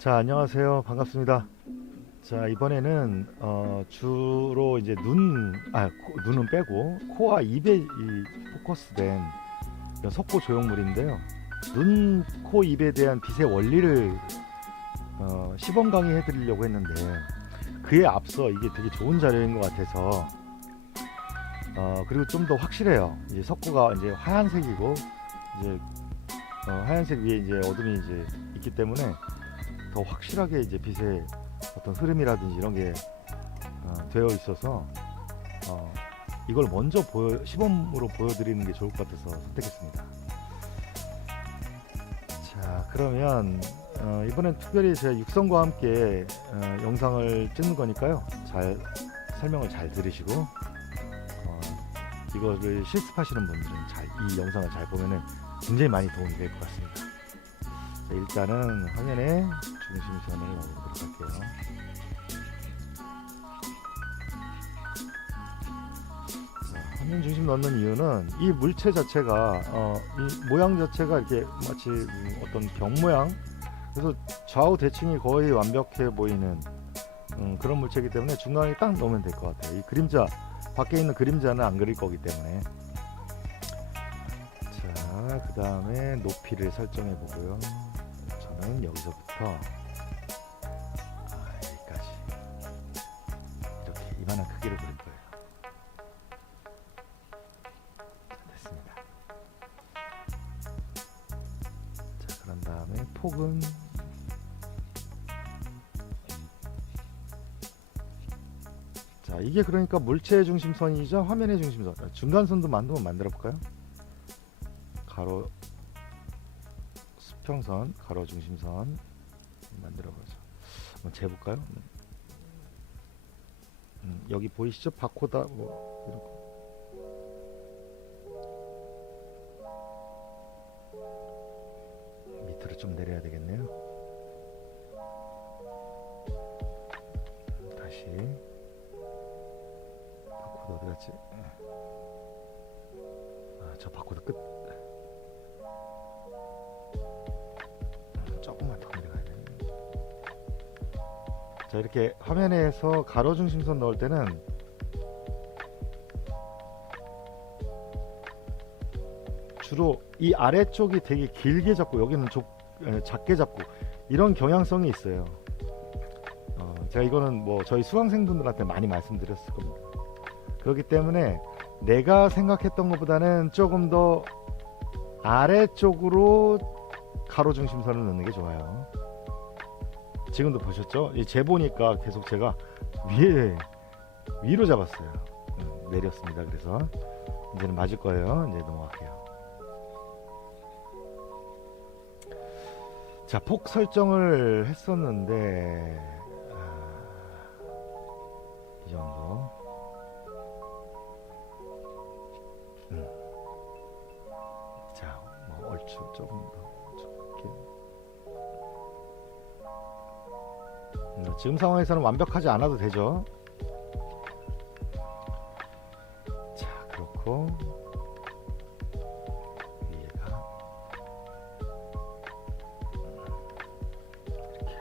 자, 안녕하세요. 반갑습니다. 자, 이번에는 주로 이제 눈은 빼고 코와 입에 포커스된 이런 석고 조형물인데요. 눈, 코, 입에 대한 빛의 원리를 시범 강의해 드리려고 했는데 그에 앞서 이게 되게 좋은 자료인 것 같아서 그리고 좀 더 확실해요. 이제 석고가 이제 하얀색이고 이제 하얀색 위에 이제 어둠이 이제 있기 때문에 더 확실하게 이제 빛의 어떤 흐름이라든지 이런 게 되어 있어서 이걸 먼저 시범으로 보여드리는 게 좋을 것 같아서 선택했습니다. 자, 그러면 이번엔 특별히 제가 육성과 함께 영상을 찍는 거니까요. 잘 설명을 잘 들으시고 이거를 실습하시는 분들은 이 영상을 잘 보면은 굉장히 많이 도움이 될 것 같습니다. 자, 일단은 화면에 중심선을 넣어보도록 할게요. 자, 화면 중심 넣는 이유는 이 물체 자체가 이 모양 자체가 이렇게 마치 어떤 병 모양, 그래서 좌우 대칭이 거의 완벽해 보이는 그런 물체이기 때문에 중간에 딱 넣으면 될 것 같아요. 이 그림자 밖에 있는 그림자는 안 그릴 거기 때문에. 자, 그 다음에 높이를 설정해 보고요. 저는 여기서부터 여기까지 이렇게 이만한 크기로 그릴 거예요. 됐습니다. 자, 그런 다음에 폭은 자, 이게 그러니까 물체의 중심선이자 화면의 중심선, 중간선도 한번 만들어 볼까요? 가로 수평선, 가로 중심선 만들어 보죠. 한번 재볼까요? 여기 보이시죠? 바코다 뭐 이렇게 밑으로 좀 내려야 되겠네요. 다시 바코드 어디 갔지? 저 바코드 끝. 조금만 더 내려가야 돼. 자, 이렇게 화면에서 가로 중심선 넣을 때는 주로 이 아래쪽이 되게 길게 잡고 여기는 작게 잡고 이런 경향성이 있어요. 제가 이거는 뭐 저희 수강생분들한테 많이 말씀드렸을 겁니다. 그렇기 때문에 내가 생각했던 것보다는 조금 더 아래쪽으로 가로 중심선을 넣는 게 좋아요. 지금도 보셨죠? 재보니까 계속 제가 위로 잡았어요. 내렸습니다. 그래서 이제는 맞을 거예요. 이제 넘어갈게요. 자, 폭 설정을 했었는데 이 정도. 자, 뭐 얼추 조금 더 지금 상황에서는 완벽하지 않아도 되죠. 자, 그렇고 위에가 이렇게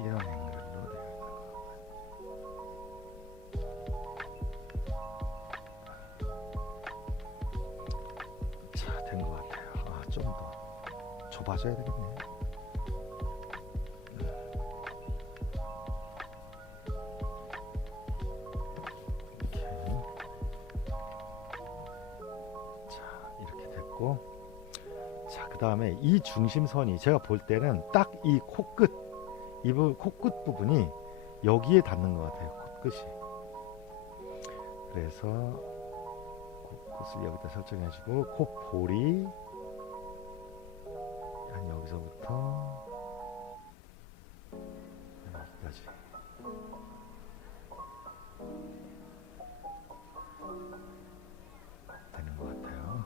이런 앵글로 되어 있는 거. 자, 된 것 같아요. 좀 더 좁아져야 되겠네. 이렇게. 자, 이렇게 됐고, 자, 그 다음에 이 중심선이 제가 볼 때는 딱 이 코끝, 코끝 부분이 여기에 닿는 것 같아요. 코끝이. 그래서 코끝을 여기다 설정해주고 콧볼이 한 여기서부터 여기까지 되는 것 같아요.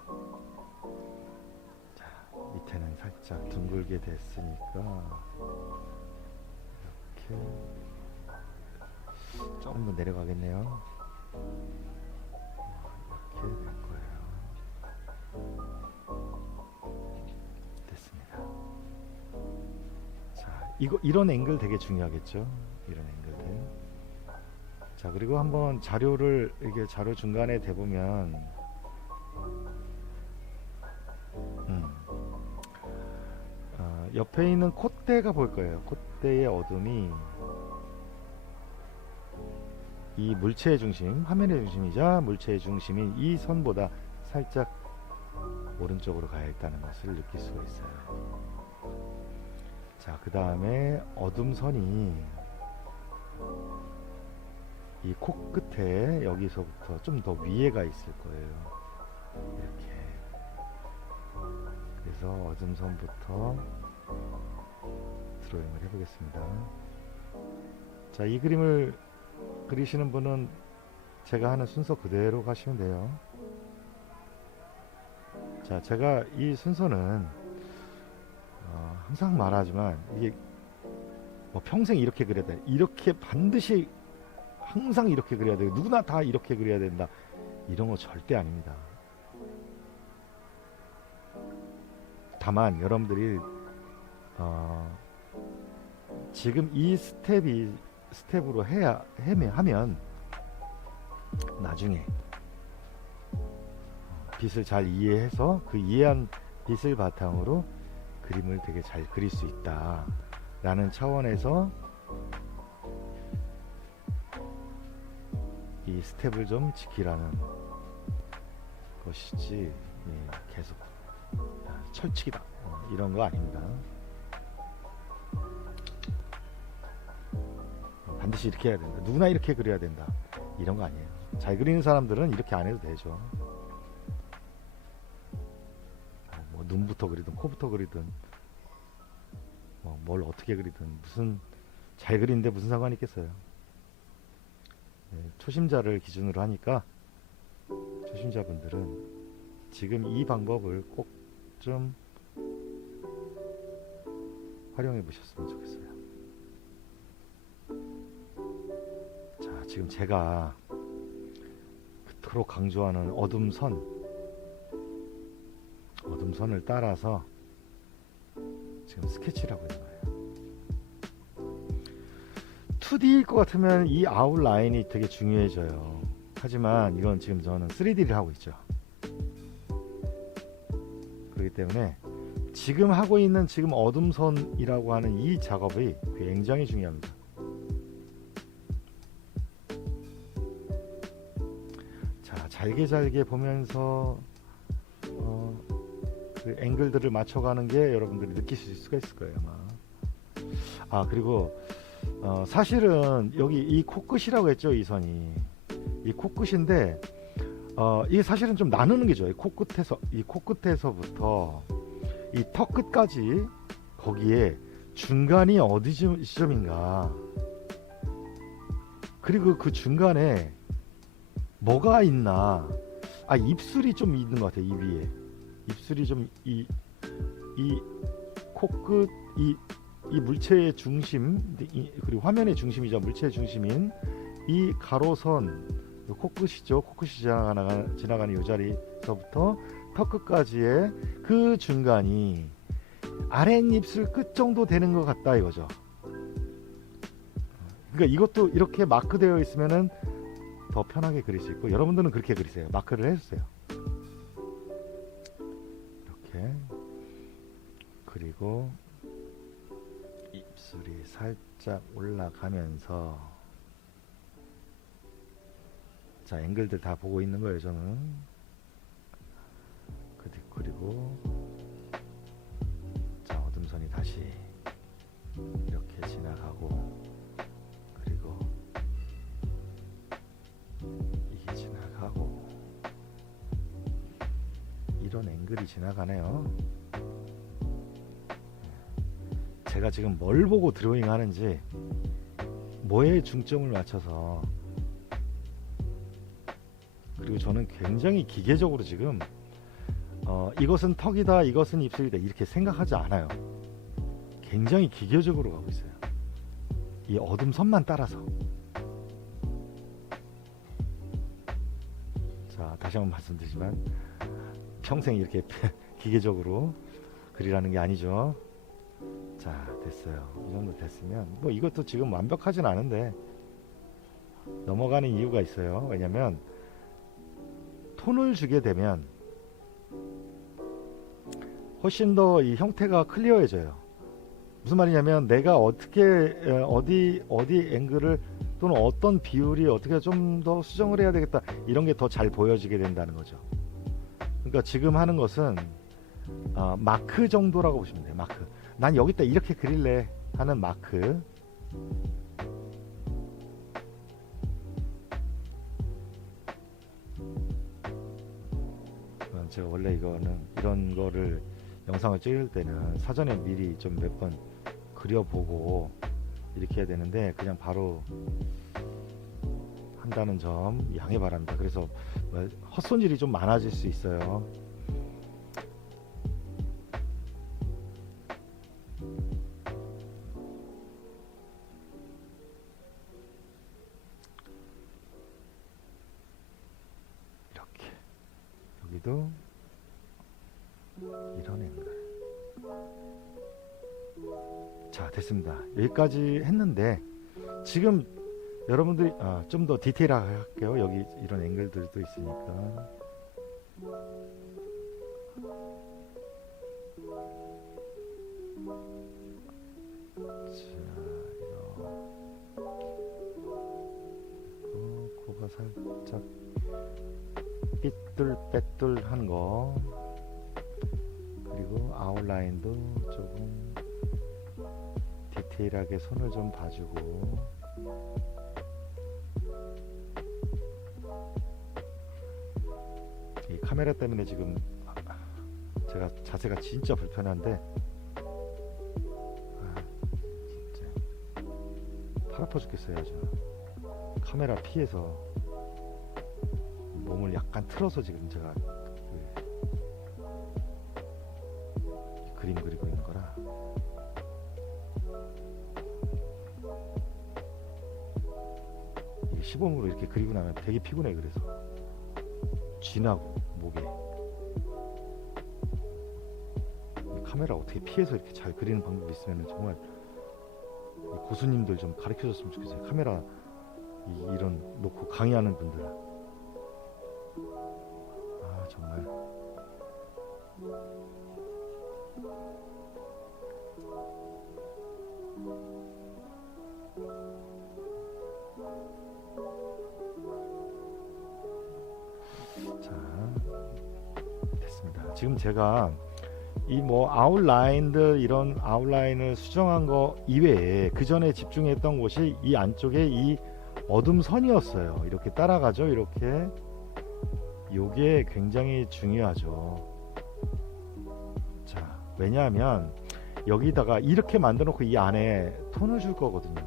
자, 밑에는 살짝 둥글게 됐으니까 이렇게 조금 더 내려가겠네요. 이렇게 될 거예요. 이런 앵글 되게 중요하겠죠. 이런 앵글들. 자, 그리고 한번 자료를 이게 자료 중간에 대보면 옆에 있는 콧대가 보일 거예요. 콧대의 어둠이 이 물체의 중심, 화면의 중심이자 물체의 중심인 이 선보다 살짝 오른쪽으로 가야 있다는 것을 느낄 수가 있어요. 자, 그 다음에 어둠 선이 이 코끝에 여기서부터 좀 더 위에가 있을 거예요. 이렇게. 그래서 어둠 선부터 드로잉을 해보겠습니다. 자, 이 그림을 그리시는 분은 제가 하는 순서 그대로 가시면 돼요. 자, 제가 이 순서는 항상 말하지만 이게 뭐 평생 이렇게 그려야 돼, 이렇게 반드시 항상 이렇게 그려야 돼, 누구나 다 이렇게 그려야 된다, 이런 거 절대 아닙니다. 다만 여러분들이 지금 이 스텝으로 하면 나중에 빛을 잘 이해해서 그 이해한 빛을 바탕으로 그림을 되게 잘 그릴 수 있다 라는 차원에서 이 스텝을 좀 지키라는 것이지, 계속 철칙이다 이런 거 아닙니다. 반드시 이렇게 해야 된다, 누구나 이렇게 그려야 된다, 이런 거 아니에요. 잘 그리는 사람들은 이렇게 안 해도 되죠. 뭐 눈부터 그리든 코부터 그리든 뭘 어떻게 그리든 무슨 잘 그리는데 무슨 상관이 있겠어요. 초심자를 기준으로 하니까 초심자분들은 지금 이 방법을 꼭 좀 활용해 보셨으면 좋겠어요. 자, 지금 제가 그토록 강조하는 어둠선을 따라서 지금 스케치를 하고 있는 거예요. 2D일 것 같으면 이 아웃라인이 되게 중요해져요. 하지만 이건 지금 저는 3D를 하고 있죠. 그렇기 때문에 지금 하고 있는 지금 어둠선이라고 하는 이 작업이 굉장히 중요합니다. 자, 잘게 보면서 그 앵글들을 맞춰가는 게 여러분들이 느끼실 수가 있을 거예요, 아마. 그리고 사실은 여기 이 코끝이라고 했죠, 이 선이. 이 코끝인데 이게 사실은 좀 나누는 게 좋아요. 이 코끝에서부터 이 턱 끝까지, 거기에 중간이 어디 지점인가, 그리고 그 중간에 뭐가 있나. 입술이 좀 있는 것 같아요. 이 위에 입술이 좀, 이 코끝, 이 물체의 중심, 그리고 화면의 중심이자 물체의 중심인 이 가로선, 코끝이죠. 코끝이 지나가는 이 자리서부터 턱 끝까지의 그 중간이 아랫입술 끝 정도 되는 것 같다 이거죠. 그러니까 이것도 이렇게 마크되어 있으면은 더 편하게 그릴 수 있고, 여러분들은 그렇게 그리세요. 마크를 해주세요. 이렇게. 그리고 입술이 살짝 올라가면서, 자, 앵글들 다 보고 있는 거예요, 저는. 그리고 자, 어둠선이 다시 이렇게 지나가고, 그리고 이게 지나가고, 이런 앵글이 지나가네요. 제가 지금 뭘 보고 드로잉 하는지, 뭐에 중점을 맞춰서, 그리고 저는 굉장히 기계적으로 지금 이것은 턱이다, 이것은 입술이다, 이렇게 생각하지 않아요. 굉장히 기계적으로 가고 있어요. 이 어둠 선만 따라서. 자, 다시 한번 말씀드리지만 평생 이렇게 기계적으로 그리라는 게 아니죠. 자, 됐어요. 이 정도 됐으면 뭐 이것도 지금 완벽하진 않은데 넘어가는 이유가 있어요. 왜냐면 톤을 주게 되면 훨씬 더 이 형태가 클리어해져요. 무슨 말이냐면 내가 어떻게 어디 앵글을 또는 어떤 비율이 어떻게 좀 더 수정을 해야 되겠다, 이런 게 더 잘 보여지게 된다는 거죠. 그러니까 지금 하는 것은 마크 정도라고 보시면 돼요. 마크. 난 여기다 이렇게 그릴래 하는 마크. 제가 원래 이런 거를 영상을 찍을 때는 사전에 미리 좀 몇 번 그려보고 이렇게 해야 되는데 그냥 바로 한다는 점 양해 바랍니다. 그래서 헛손질이 좀 많아질 수 있어요. 이렇게 여기도 이런 앵글. 자, 됐습니다. 여기까지 했는데 지금 여러분들이 좀 더 디테일하게 할게요. 여기 이런 앵글들도 있으니까. 자, 이거 코가 살짝 삐뚤빼뚤한 거, 그리고 아웃라인도 조금 디테일하게 손을 좀 봐주고. 이 카메라 때문에 지금 제가 자세가 진짜 불편한데 진짜 팔 아파 죽겠어요. 아주 카메라 피해서 몸을 약간 틀어서 지금 제가 그림 그리고 있는 거라. 이게 시범으로 이렇게 그리고 나면 되게 피곤해. 그래서 쥐나고 목에. 카메라 어떻게 피해서 이렇게 잘 그리는 방법이 있으면 정말 고수님들 좀 가르쳐 줬으면 좋겠어요. 카메라 이런 놓고 강의하는 분들. 정말 자, 됐습니다. 지금 제가 이 아웃라인들, 이런 아웃라인을 수정한 거 이외에 그 전에 집중했던 곳이 이 안쪽에 이 어둠 선이었어요. 이렇게 따라가죠. 이렇게. 요게 굉장히 중요하죠. 자, 왜냐하면 여기다가 이렇게 만들어 놓고 이 안에 톤을 줄 거거든요.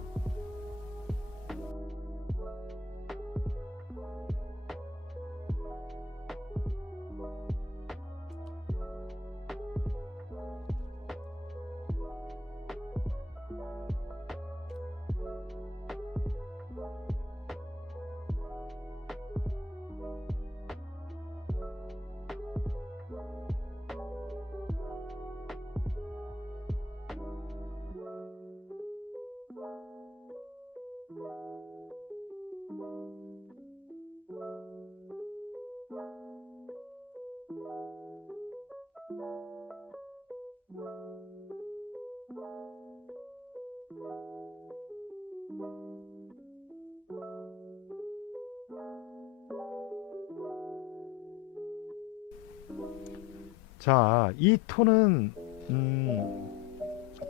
자, 이 톤은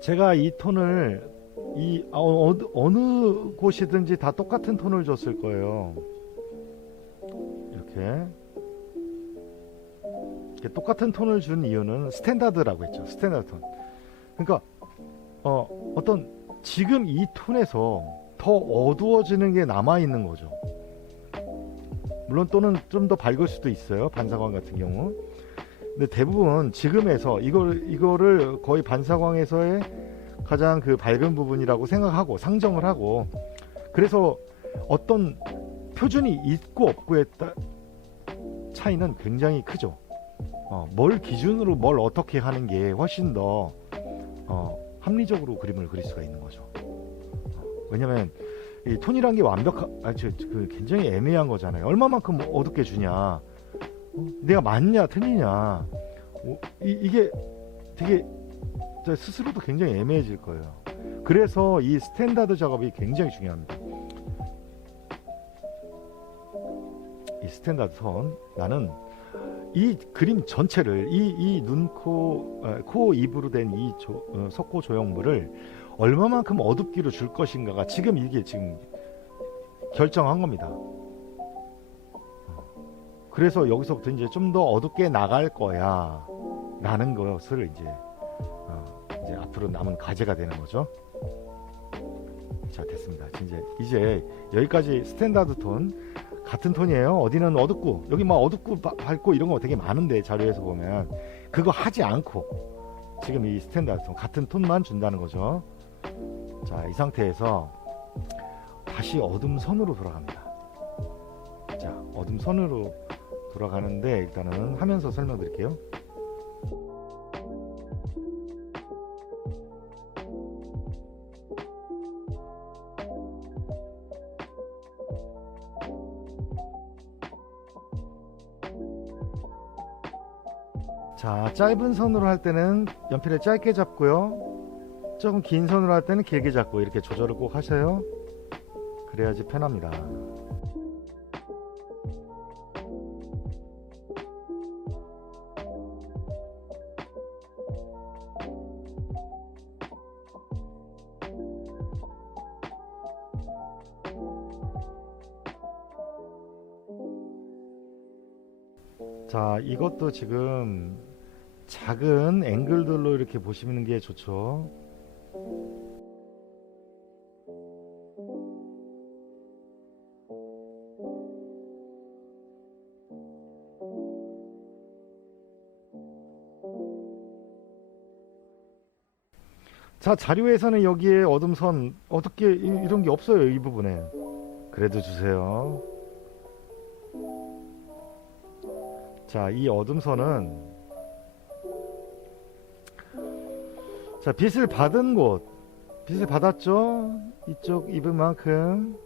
제가 이 톤을 어느 곳이든지 다 똑같은 톤을 줬을 거예요. 이렇게 똑같은 톤을 준 이유는 스탠다드라고 했죠. 스탠다드 톤. 그러니까 어떤 지금 이 톤에서 더 어두워지는 게 남아 있는 거죠. 물론 또는 좀 더 밝을 수도 있어요. 반사광 같은 경우. 근데 대부분 지금에서 이거를 거의 반사광에서의 가장 그 밝은 부분이라고 생각하고 상정을 하고, 그래서 어떤 표준이 있고 없고의 차이는 굉장히 크죠. 뭘 기준으로 뭘 어떻게 하는 게 훨씬 더 합리적으로 그림을 그릴 수가 있는 거죠. 왜냐면 이 톤이란 게 굉장히 애매한 거잖아요. 얼마만큼 어둡게 주냐, 내가 맞냐 틀리냐, 이게 되게 스스로도 굉장히 애매해질 거예요. 그래서 이 스탠다드 작업이 굉장히 중요합니다. 이 스탠다드 선, 나는 이 그림 전체를 이 눈, 코, 입으로 된 이 석고 조형물을 얼마만큼 어둡기로 줄 것인가가 이게 지금 결정한 겁니다. 그래서 여기서부터 이제 좀 더 어둡게 나갈 거야 라는 것을 이제 앞으로 남은 과제가 되는 거죠. 자, 됐습니다. 이제 여기까지 스탠다드 톤, 같은 톤이에요. 어디는 어둡고, 여기 막 어둡고 밝고 이런 거 되게 많은데, 자료에서 보면 그거 하지 않고 지금 이 스탠다드 톤 같은 톤만 준다는 거죠. 자, 이 상태에서 다시 어둠 선으로 돌아갑니다. 자, 어둠 선으로 돌아가는데 일단은 하면서 설명드릴게요. 자, 짧은 선으로 할 때는 연필을 짧게 잡고요, 조금 긴 선으로 할 때는 길게 잡고 이렇게 조절을 꼭 하셔요. 그래야지 편합니다. 자, 이것도 지금 작은 앵글들로 이렇게 보시는 게 좋죠. 자, 자료에서는 여기에 어둠선 어둡게 이런 게 없어요. 이 부분에. 그래도 주세요. 자, 이 어둠선은 자, 빛을 받은 곳, 빛을 받았죠. 이쪽 입은만큼,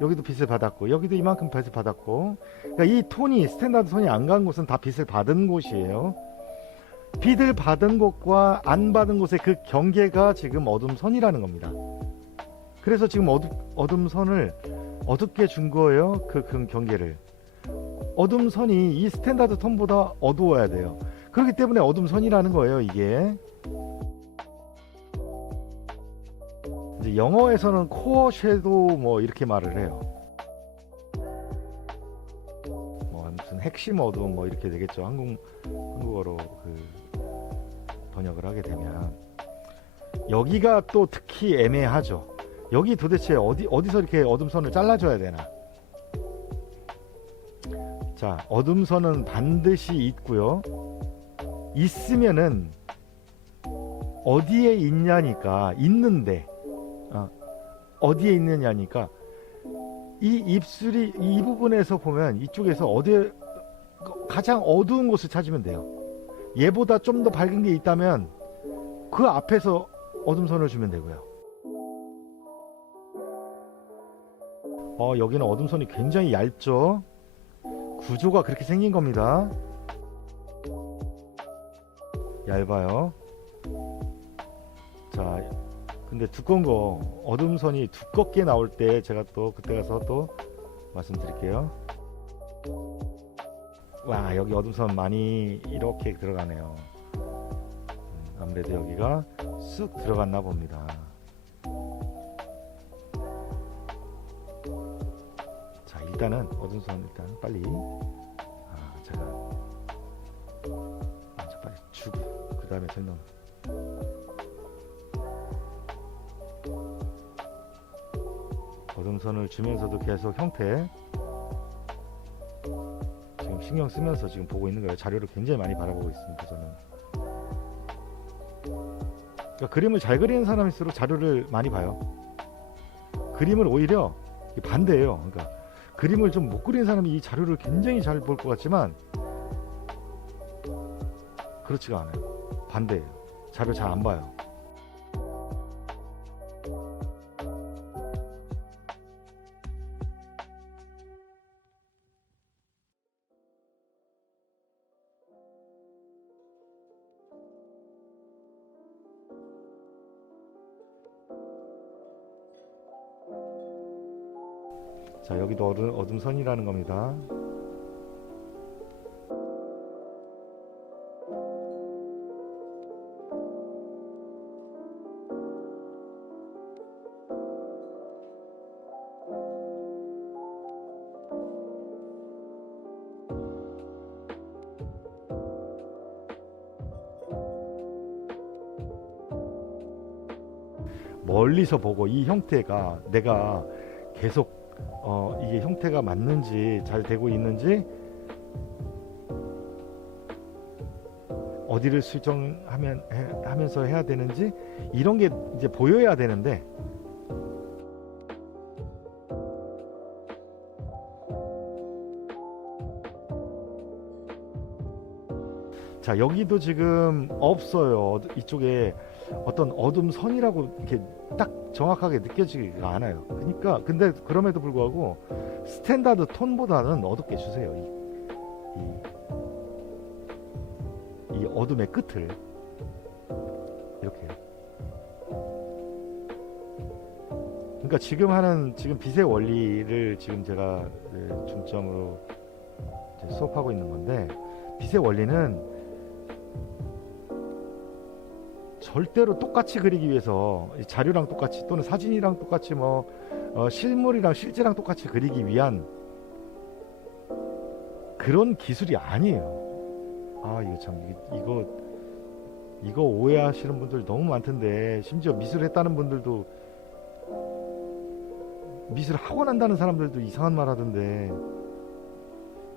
여기도 빛을 받았고, 여기도 이만큼 빛을 받았고, 그러니까 이 톤이, 스탠다드 톤이 안 간 곳은 다 빛을 받은 곳이에요. 빛을 받은 곳과 안 받은 곳의 그 경계가 지금 어둠선이라는 겁니다. 그래서 지금 어둠선을 어둡게 준 거예요. 그 경계를. 어둠선이 이 스탠다드 톤보다 어두워야 돼요. 그렇기 때문에 어둠선이라는 거예요, 이게. 이제 영어에서는 코어 섀도우 뭐 이렇게 말을 해요. 뭐 무슨 핵심 어둠 뭐 이렇게 되겠죠. 한국어로 번역을 하게 되면. 여기가 또 특히 애매하죠. 여기 도대체 어디서 이렇게 어둠선을 잘라줘야 되나. 자, 어둠선은 반드시 있고요. 있으면은 어디에 있냐니까, 있는데 어디에 있느냐니까, 이 입술이 이 부분에서 보면 이쪽에서 어디에 가장 어두운 곳을 찾으면 돼요. 얘보다 좀 더 밝은 게 있다면 그 앞에서 어둠선을 주면 되고요. 여기는 어둠선이 굉장히 얇죠. 구조가 그렇게 생긴 겁니다. 얇아요. 자, 근데 두꺼운 거, 어둠선이 두껍게 나올 때 제가 또 그때 가서 또 말씀드릴게요. 와, 여기 어둠선 많이 이렇게 들어가네요. 아무래도 여기가 쑥 들어갔나 봅니다. 자, 일단은 어둠선 일단 빨리 제가 먼저 빨리 주고 그 다음에 설명. 어둠선을 주면서도 계속 형태 지금 신경 쓰면서 지금 보고 있는 거예요. 자료를 굉장히 많이 바라보고 있습니다, 저는. 그러니까 그림을 잘 그리는 사람일수록 자료를 많이 봐요. 그림을 오히려 반대예요. 그러니까 그림을 좀 못 그리는 사람이 이 자료를 굉장히 잘 볼 것 같지만 그렇지가 않아요. 반대예요. 자료 잘 안 봐요. 자, 여기도 어둠 선이라는 겁니다. 멀리서 보고 이 형태가 내가 계속 이게 형태가 맞는지 잘 되고 있는지 어디를 하면서 해야 되는지 이런 게 이제 보여야 되는데 자, 여기도 지금 없어요. 이쪽에 어떤 어둠 선이라고 이렇게 딱 정확하게 느껴지지가 않아요. 그러니까 근데 그럼에도 불구하고 스탠다드 톤보다는 어둡게 주세요. 이 어둠의 끝을 이렇게. 그러니까 지금 빛의 원리를 지금 제가 중점으로 이제 수업하고 있는 건데, 빛의 원리는 절대로 똑같이 그리기 위해서 자료랑 똑같이 또는 사진이랑 똑같이 실물이랑 실제랑 똑같이 그리기 위한 그런 기술이 아니에요. 아, 이거 참 이거 오해하시는 분들 너무 많던데, 심지어 미술 했다는 분들도, 미술 학원 한다는 사람들도 이상한 말 하던데,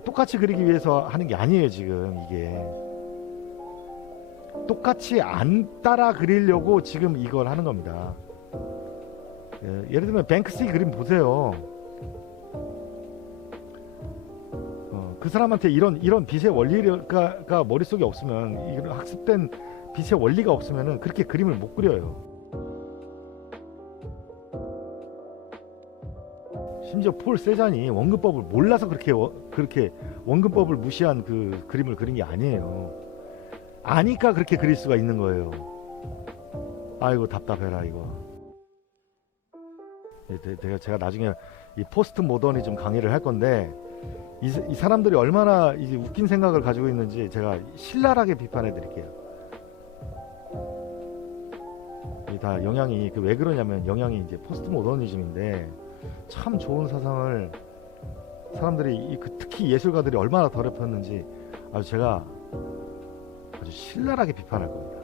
똑같이 그리기 위해서 하는 게 아니에요. 지금 이게 똑같이 안 따라 그리려고 지금 이걸 하는 겁니다. 예를 들면 뱅크시 그림 보세요. 그 사람한테 이런 빛의 원리가 머릿속에 없으면, 이런 학습된 빛의 원리가 없으면 그렇게 그림을 못 그려요. 심지어 폴 세잔이 원근법을 몰라서 그렇게 원근법을 무시한 그 그림을 그린 게 아니에요. 아니까 그렇게 그릴 수가 있는 거예요. 아이고 답답해라 이거. 제가 나중에 이 포스트 모더니즘 강의를 할 건데, 이 사람들이 얼마나 이제 웃긴 생각을 가지고 있는지 제가 신랄하게 비판해 드릴게요. 다 영향이 왜 그러냐면, 영향이 이제 포스트 모더니즘인데, 참 좋은 사상을 사람들이 특히 예술가들이 얼마나 더럽혔는지 제가 아주 신랄하게 비판할 겁니다.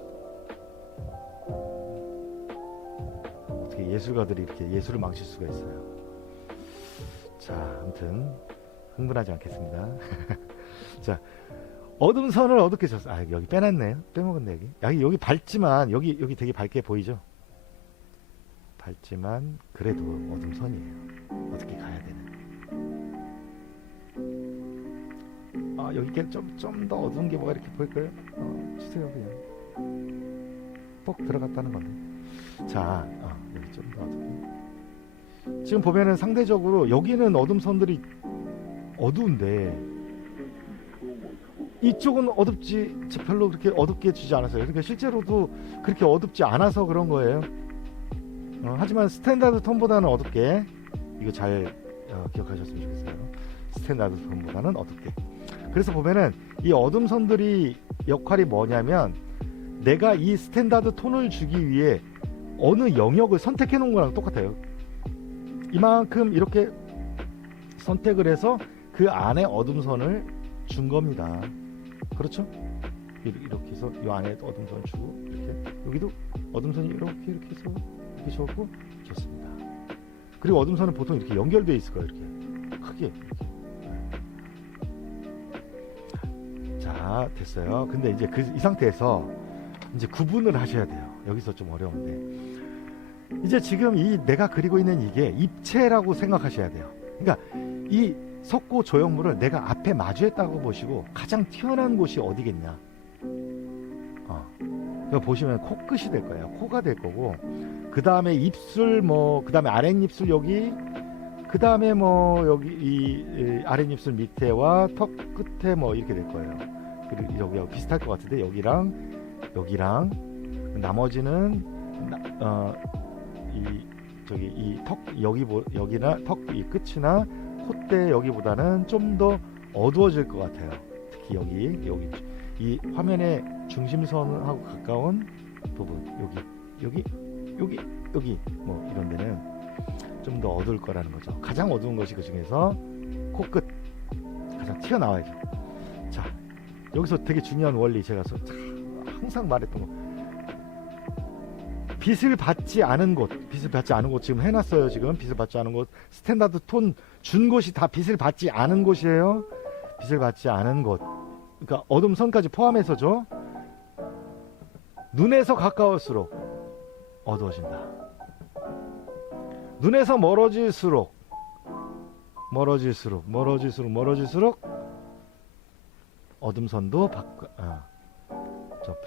어떻게 예술가들이 이렇게 예술을 망칠 수가 있어요. 자, 아무튼 흥분하지 않겠습니다. 자, 어둠 선을 어둡게 쳤어. 여기 빼놨네요. 빼먹었네. 여기 밝지만 여기 되게 밝게 보이죠? 밝지만 그래도 어둠 선이에요. 어떻게 가야 되는. 여기 좀 더 어두운 게 뭐가 이렇게 보일까요? 주세요. 그냥 뻑 들어갔다는 건데. 자, 여기 좀 더 어둡게. 지금 보면은 상대적으로 여기는 어둠 선들이 어두운데 이쪽은 별로 그렇게 어둡게 주지 않았어요. 그러니까 실제로도 그렇게 어둡지 않아서 그런 거예요. 하지만 스탠다드 톤보다는 어둡게. 이거 잘 기억하셨으면 좋겠어요. 스탠다드 톤보다는 어둡게. 그래서 보면은 이 어둠 선들이 역할이 뭐냐면, 내가 이 스탠다드 톤을 주기 위해 어느 영역을 선택해 놓은 거랑 똑같아요. 이만큼 이렇게 선택을 해서 그 안에 어둠 선을 준 겁니다. 그렇죠? 이렇게 해서 이 안에 어둠 선 주고, 이렇게 여기도 어둠 선이 이렇게 해서 이렇게 줬고 좋습니다. 그리고 어둠 선은 보통 이렇게 연결되어 있을 거예요. 이렇게 크게 이렇게. 자, 됐어요. 근데 이제 이 상태에서 이제 구분을 하셔야 돼요. 여기서 좀 어려운데, 이제 지금 내가 그리고 있는 이게 입체라고 생각하셔야 돼요. 그러니까 이 석고 조형물을 내가 앞에 마주했다고 보시고, 가장 튀어나온 곳이 어디겠냐. 보시면 코끝이 될 거예요. 코가 될 거고, 그 다음에 입술, 그 다음에 아랫입술 여기, 그 다음에 여기 이 아랫입술 밑에와 턱 끝에 이렇게 될 거예요. 그리고 여기하고 비슷할 것 같은데, 여기랑 나머지는 이 저기 이 턱 여기나 턱 이 끝이나 콧대 여기보다는 좀 더 어두워질 것 같아요. 특히 여기 이 화면의 중심선하고 가까운 부분 여기 뭐 이런 데는 좀 더 어두울 거라는 거죠. 가장 어두운 것이 그 중에서 코끝 가장 튀어나와야죠. 자, 여기서 되게 중요한 원리 제가 항상 말했던 거, 빛을 받지 않은 곳 지금 해놨어요. 지금 빛을 받지 않은 곳, 스탠다드 톤 준 곳이 다 빛을 받지 않은 곳이에요. 빛을 받지 않은 곳, 그러니까 어둠 선까지 포함해서죠. 눈에서 가까울수록 어두워진다. 눈에서 멀어질수록 어둠선도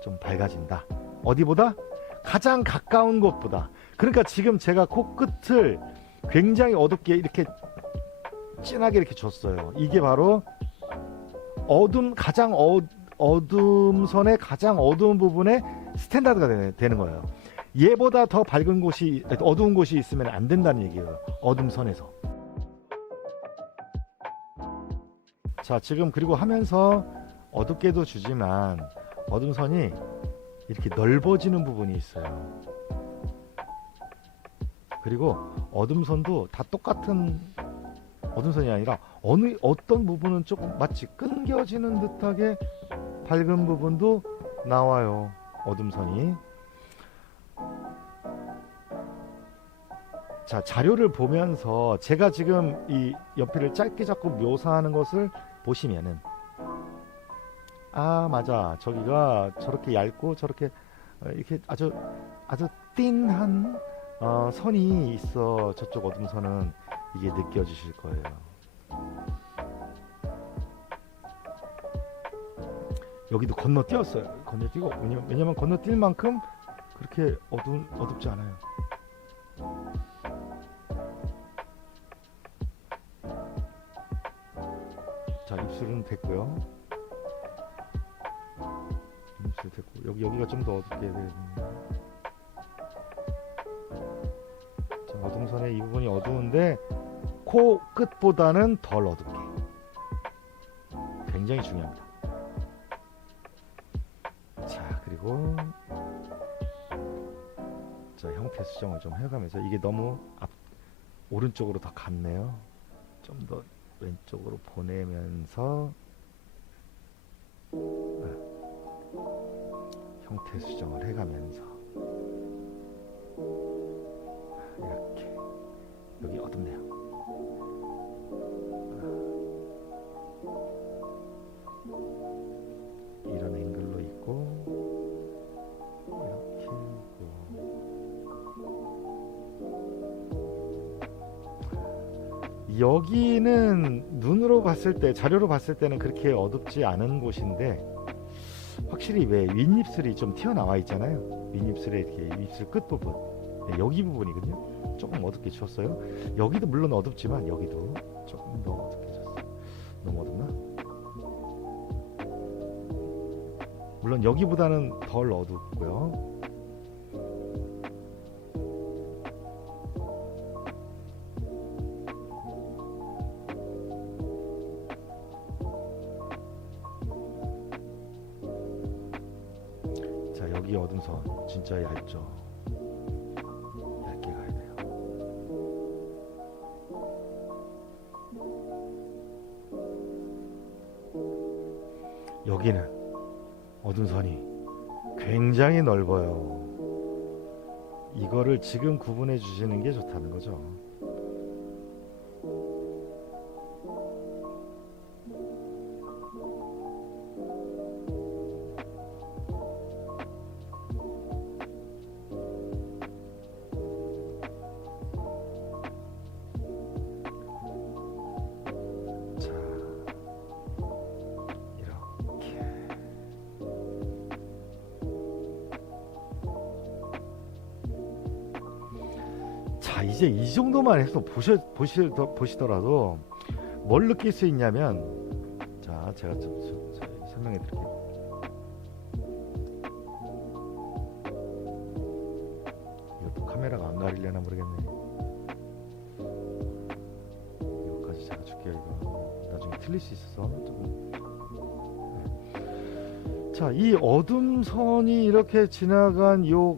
좀 밝아진다. 어디보다? 가장 가까운 곳보다. 그러니까 지금 제가 코끝을 굉장히 어둡게 이렇게 진하게 이렇게 줬어요. 이게 바로 가장 어둠선의 가장 어두운 부분에 스탠다드가 되는 거예요. 얘보다 더 밝은 곳이, 어두운 곳이 있으면 안 된다는 얘기예요. 어둠선에서. 자, 지금 그리고 하면서 어둡게도 주지만 어둠선이 이렇게 넓어지는 부분이 있어요. 그리고 어둠선도 다 똑같은 어둠선이 아니라 어떤 부분은 조금 마치 끊겨지는 듯하게 밝은 부분도 나와요. 어둠선이. 자, 자료를 보면서 제가 지금 이 연필을 짧게 잡고 묘사하는 것을 보시면은, 아, 맞아, 저기가 저렇게 얇고 저렇게 이렇게 아주 띵한 선이 있어. 저쪽 어둠선은 이게 느껴지실 거예요. 여기도 건너뛰었어요. 건너뛰고, 왜냐면 건너뛸 만큼 그렇게 어둡지 않아요. 자, 입술은 됐고요. 입술 됐고, 여기가 좀 더 어둡게 되는. 자, 어둠선의 이 부분이 어두운데 코 끝보다는 덜 어둡게. 굉장히 중요합니다. 자, 그리고 자, 형태 수정을 좀 해가면서, 이게 너무 오른쪽으로 더 갔네요. 좀 더 왼쪽으로 보내면서 형태 수정을 해가면서 이렇게. 여기 어둡네요. 이런 앵글로 있고 이렇게 있고, 여기는 눈으로 봤을 때, 자료로 봤을 때는 그렇게 어둡지 않은 곳인데, 확실히 왜 윗입술이 좀 튀어나와 있잖아요. 윗입술에 이렇게 입술 끝부분, 여기 부분이거든요. 조금 어둡게 줬어요. 여기도 물론 어둡지만 여기도 조금 더 어둡게 줬어요. 너무 어둡나? 물론 여기보다는 덜 어둡고요. 자, 여기 어둠선 진짜 얇죠. 얇게 가야 돼요. 여기는 어둠선이 굉장히 넓어요. 이거를 지금 구분해 주시는 게 좋다는 거죠. 자, 이제 이 정도만 해서 보시더라도 뭘 느낄 수 있냐면, 자, 제가 좀 설명해 드릴게요. 이것도 카메라가 안 가리려나 모르겠네. 볼게요. 이거 나중에 틀릴 수 있어서 조금. 네. 자, 이 어둠 선이 이렇게 지나간 요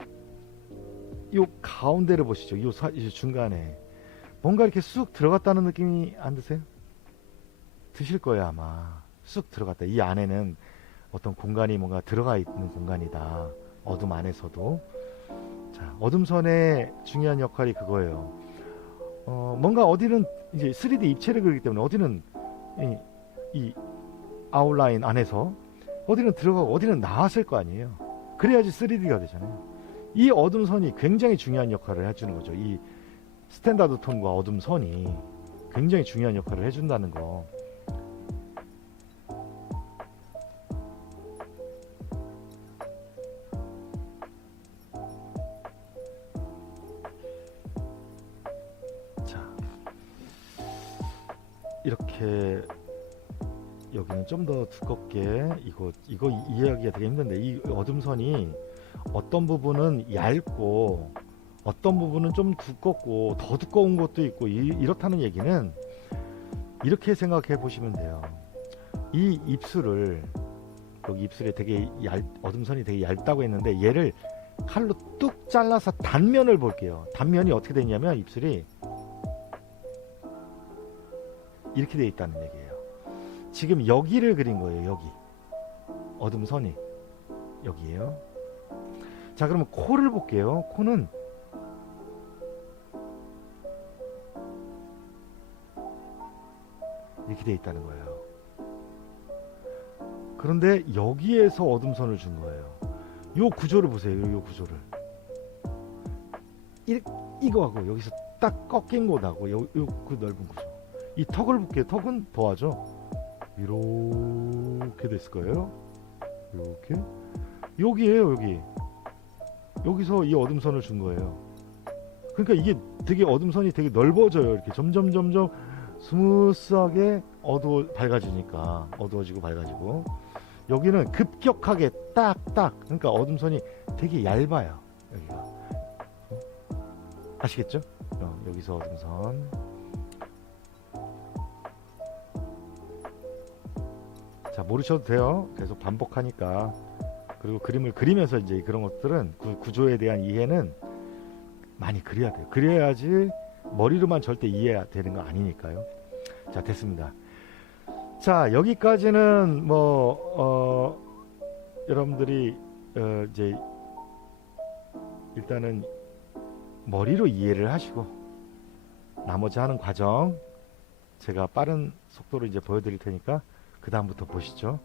가운데를 보시죠. 이 중간에 뭔가 이렇게 쑥 들어갔다는 느낌이 안 드세요? 드실 거예요, 아마. 쑥 들어갔다. 이 안에는 어떤 공간이 뭔가 들어가 있는 공간이다. 어둠 안에서도. 자, 어둠선의 중요한 역할이 그거예요. 뭔가 어디는 이제 3D 입체를 그리기 때문에 어디는 이 아웃라인 안에서 어디는 들어가고 어디는 나왔을 거 아니에요. 그래야지 3D가 되잖아요. 이 어둠선이 굉장히 중요한 역할을 해주는 거죠. 이 스탠다드 톤과 어둠선이 굉장히 중요한 역할을 해준다는 거. 이렇게 여기는 좀 더 두껍게 이거 이해하기가 되게 힘든데 이 어둠선이 어떤 부분은 얇고 어떤 부분은 좀 두껍고 더 두꺼운 것도 있고 이렇다는 얘기는 이렇게 생각해 보시면 돼요. 이 입술을 여기 입술에 되게 어둠선이 되게 얇다고 했는데 얘를 칼로 뚝 잘라서 단면을 볼게요. 단면이 어떻게 되냐면 입술이 이렇게 돼 있다는 얘기예요. 지금 여기를 그린 거예요. 여기 어둠선이 여기에요. 자, 그러면 코를 볼게요. 코는 이렇게 돼 있다는 거예요. 그런데 여기에서 어둠선을 준 거예요. 요 구조를 보세요. 요 구조를 이거하고 여기서 딱 꺾인 곳하고 그 넓은 구조. 이 턱을 볼게요. 턱은 더하죠. 이렇게 됐을 거예요. 이렇게 여기에요. 여기서 이 어둠선을 준 거예요. 그러니까 이게 되게 어둠선이 되게 넓어져요. 이렇게 점점 스무스하게 밝아지니까 어두워지고 밝아지고 여기는 급격하게 딱딱 그러니까 어둠선이 되게 얇아요. 여기가 아시겠죠? 여기서 어둠선. 자, 모르셔도 돼요. 계속 반복하니까. 그리고 그림을 그리면서 이제 그런 것들은 구조에 대한 이해는 많이 그려야 돼요. 그려야지 머리로만 절대 이해되는 거 아니니까요. 자, 됐습니다. 자, 여기까지는 여러분들이 이제 일단은 머리로 이해를 하시고 나머지 하는 과정 제가 빠른 속도로 이제 보여드릴 테니까 그 다음부터 보시죠.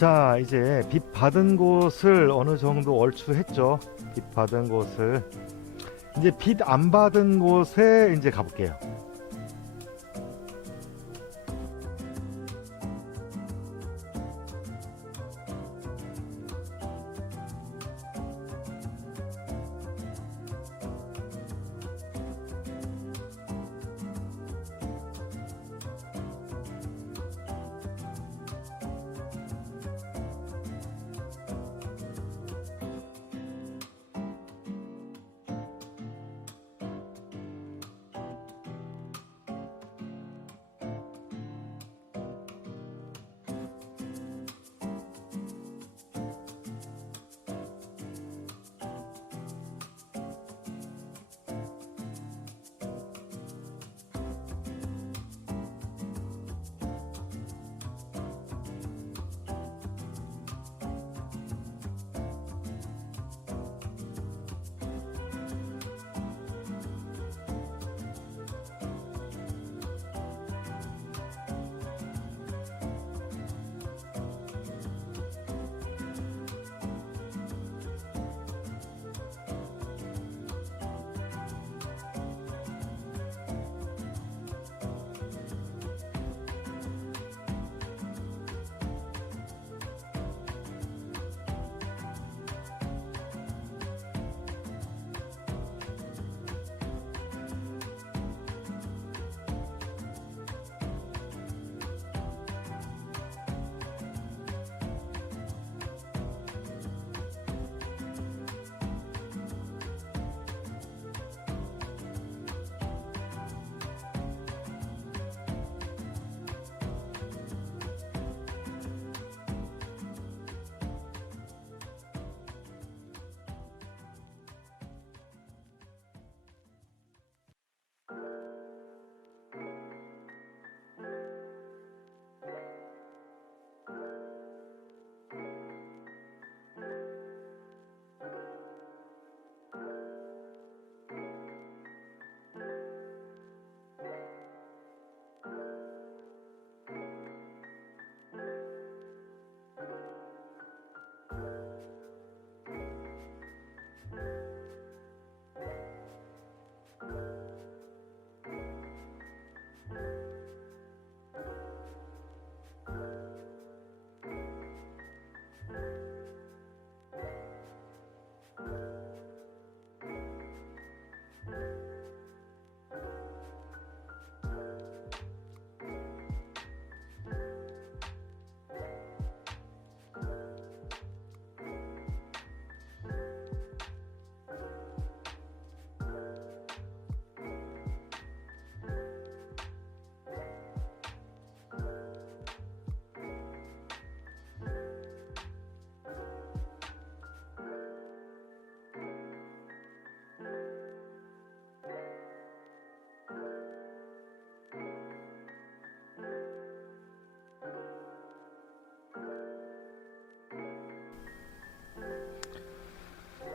자, 이제 빛 받은 곳을 어느 정도 얼추했죠. 빛 받은 곳을. 이제 빛 안 받은 곳에 이제 가볼게요.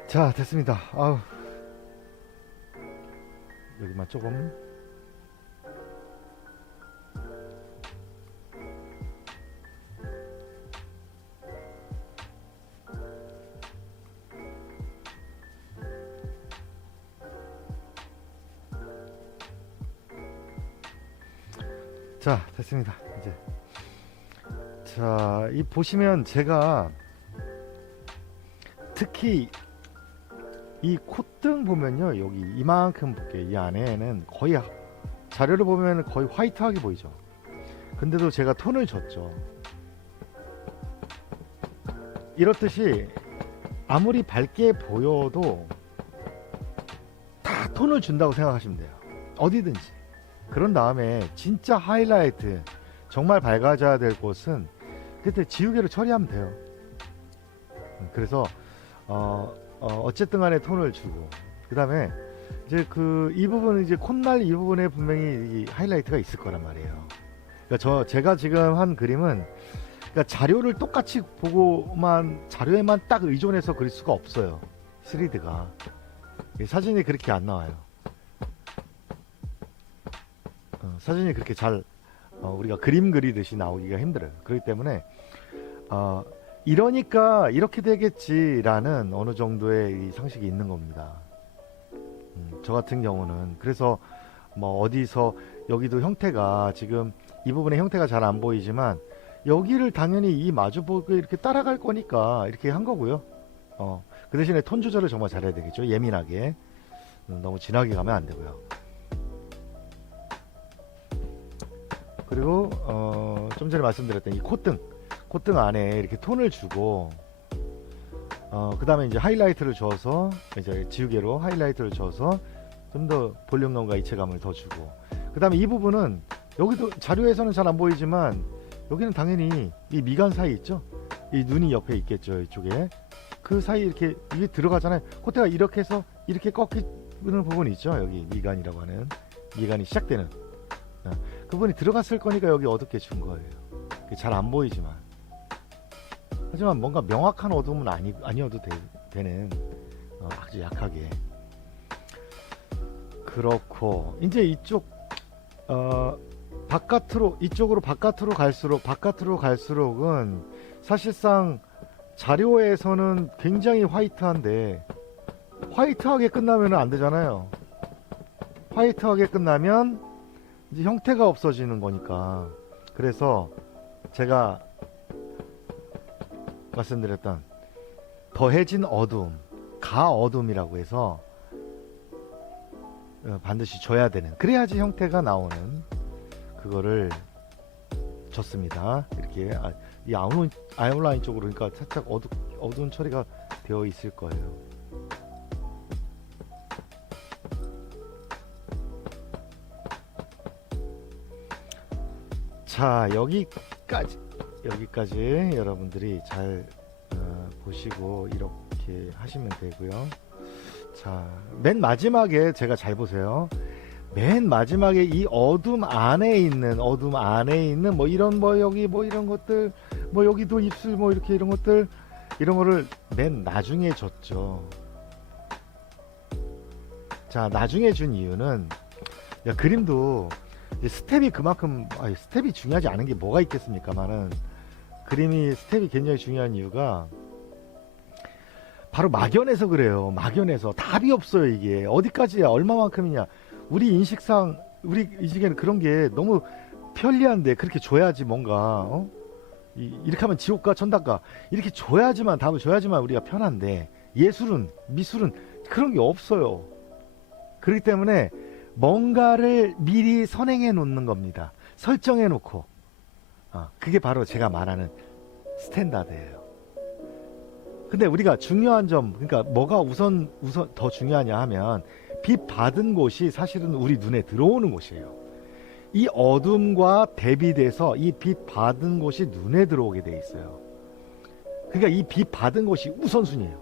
자, 됐습니다. 아우, 여기만 조금. 자, 됐습니다. 이제. 자, 이 보시면 제가 특히 이 콧등 보면요, 여기 이만큼 볼게요. 이 안에는 거의 자료를 보면 거의 화이트하게 보이죠. 근데도 제가 톤을 줬죠. 이렇듯이 아무리 밝게 보여도 다 톤을 준다고 생각하시면 돼요. 어디든지. 그런 다음에 진짜 하이라이트, 정말 밝아져야 될 곳은 그때 지우개로 처리하면 돼요. 그래서 어쨌든 간에 톤을 주고, 그 다음에 이제 이 부분, 이제 콧날 이 부분에 분명히 이 하이라이트가 있을 거란 말이에요. 그러니까 제가 지금 한 그림은, 그러니까 자료를 똑같이 보고만, 자료에만 딱 의존해서 그릴 수가 없어요. 3D가. 사진이 그렇게 안 나와요. 사진이 그렇게 잘, 우리가 그림 그리듯이 나오기가 힘들어요. 그렇기 때문에, 어, 이러니까 이렇게 되겠지라는 어느 정도의 이 상식이 있는 겁니다. 저 같은 경우는 그래서 뭐 어디서 여기도 형태가 지금 이 부분의 형태가 잘 안 보이지만 여기를 당연히 이 마주보고 이렇게 따라갈 거니까 이렇게 한 거고요. 그 대신에 톤 조절을 정말 잘해야 되겠죠. 예민하게. 너무 진하게 가면 안 되고요. 그리고 좀 전에 말씀드렸던 이 콧등 안에 이렇게 톤을 주고 그 다음에 이제 하이라이트를 줘서 이제 지우개로 하이라이트를 줘서 좀 더 볼륨감과 이체감을 더 주고 그 다음에 이 부분은 여기도 자료에서는 잘 안 보이지만 여기는 당연히 이 미간 사이 있죠. 이 눈이 옆에 있겠죠. 이쪽에 그 사이 이렇게 이게 들어가잖아요. 콧대가 이렇게 해서 이렇게 꺾이는 부분이 있죠. 여기 미간이라고 하는 미간이 시작되는 그 부분이 들어갔을 거니까 여기 어둡게 준 거예요. 잘 안 보이지만 하지만 뭔가 명확한 어둠은 아니어도 되는 아주 약하게. 그렇고 이제 이쪽 이쪽으로 바깥으로 갈수록은 사실상 자료에서는 굉장히 화이트한데 화이트하게 끝나면 안 되잖아요. 화이트하게 끝나면 이제 형태가 없어지는 거니까. 그래서 제가 말씀드렸던 더해진 어둠, 가어둠이라고 해서 반드시 줘야 되는, 그래야지 형태가 나오는 그거를 줬습니다. 이렇게 이 아웃라인 쪽으로, 그러니까 살짝 어두운 처리가 되어 있을 거예요. 자, 여기까지 여러분들이 잘 보시고 이렇게 하시면 되고요. 자, 맨 마지막에 제가 잘 보세요. 맨 마지막에 이 어둠 안에 있는 뭐 이런 뭐 여기 뭐 이런 것들, 뭐 여기도 입술 뭐 이렇게 이런 것들, 이런 거를 맨 나중에 줬죠. 자, 나중에 준 이유는 그림도 스텝이 그만큼 스텝이 중요하지 않은 게 뭐가 있겠습니까만은, 그림이 스텝이 굉장히 중요한 이유가 바로 막연해서 그래요. 막연해서 답이 없어요. 이게 어디까지야, 얼마만큼이냐. 우리 인식상, 우리 인식에는 그런 게 너무 편리한데 그렇게 줘야지 뭔가 이렇게 하면 지옥과 천당과 이렇게 줘야지만, 답을 줘야지만 우리가 편한데, 예술은, 미술은 그런 게 없어요. 그렇기 때문에 뭔가를 미리 선행해 놓는 겁니다. 설정해 놓고. 그게 바로 제가 말하는 스탠다드예요. 근데 우리가 중요한 점, 그러니까 뭐가 우선 더 중요하냐 하면, 빛 받은 곳이 사실은 우리 눈에 들어오는 곳이에요. 이 어둠과 대비돼서 이 빛 받은 곳이 눈에 들어오게 돼 있어요. 그러니까 이 빛 받은 곳이 우선순위예요.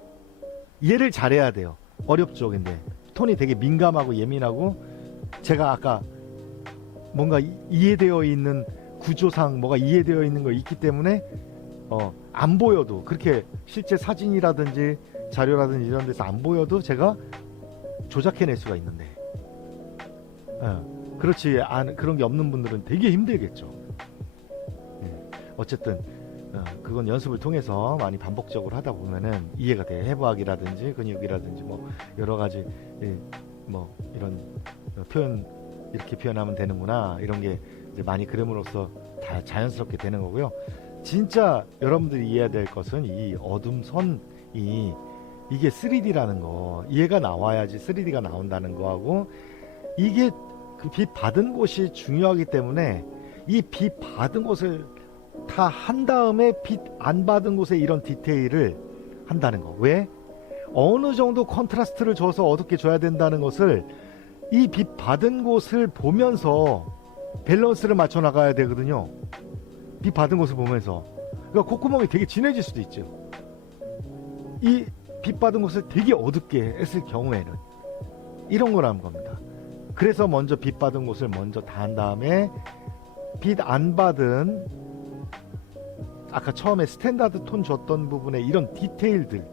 이해를 잘해야 돼요. 어렵죠. 근데 톤이 되게 민감하고 예민하고, 제가 아까 뭔가 이해되어 있는 구조상 뭐가 이해되어 있는 거 있기 때문에 안 보여도, 그렇게 실제 사진이라든지 자료라든지 이런 데서 안 보여도 제가 조작해낼 수가 있는데, 그렇지 그런 게 없는 분들은 되게 힘들겠죠. 어쨌든 그건 연습을 통해서 많이 반복적으로 하다 보면은 이해가 돼요. 해부학이라든지 근육이라든지 뭐 여러 가지 뭐 이런 표현, 이렇게 표현하면 되는구나, 이런 게 이제 많이 그림으로써 다 자연스럽게 되는 거고요. 진짜 여러분들이 이해해야 될 것은 이 어둠 선이, 이게 3D라는 거, 이해가 나와야지 3D가 나온다는 거하고, 이게 그 빛 받은 곳이 중요하기 때문에 이 빛 받은 곳을 다 한 다음에 빛 안 받은 곳에 이런 디테일을 한다는 거. 왜? 어느 정도 컨트라스트를 줘서 어둡게 줘야 된다는 것을 이 빛 받은 곳을 보면서 밸런스를 맞춰 나가야 되거든요. 빛 받은 곳을 보면서. 그러니까 콧구멍이 되게 진해질 수도 있죠. 이 빛 받은 곳을 되게 어둡게 했을 경우에는 이런 거라는 겁니다. 그래서 먼저 빛 받은 곳을 먼저 다 한 다음에 빛 안 받은, 아까 처음에 스탠다드 톤 줬던 부분에 이런 디테일들,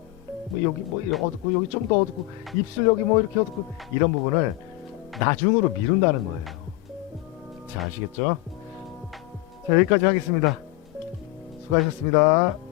뭐 여기 뭐 어둡고 여기 좀 더 어둡고 입술 여기 뭐 이렇게 어둡고, 이런 부분을 나중으로 미룬다는 거예요. 자, 아시겠죠? 자, 여기까지 하겠습니다. 수고하셨습니다.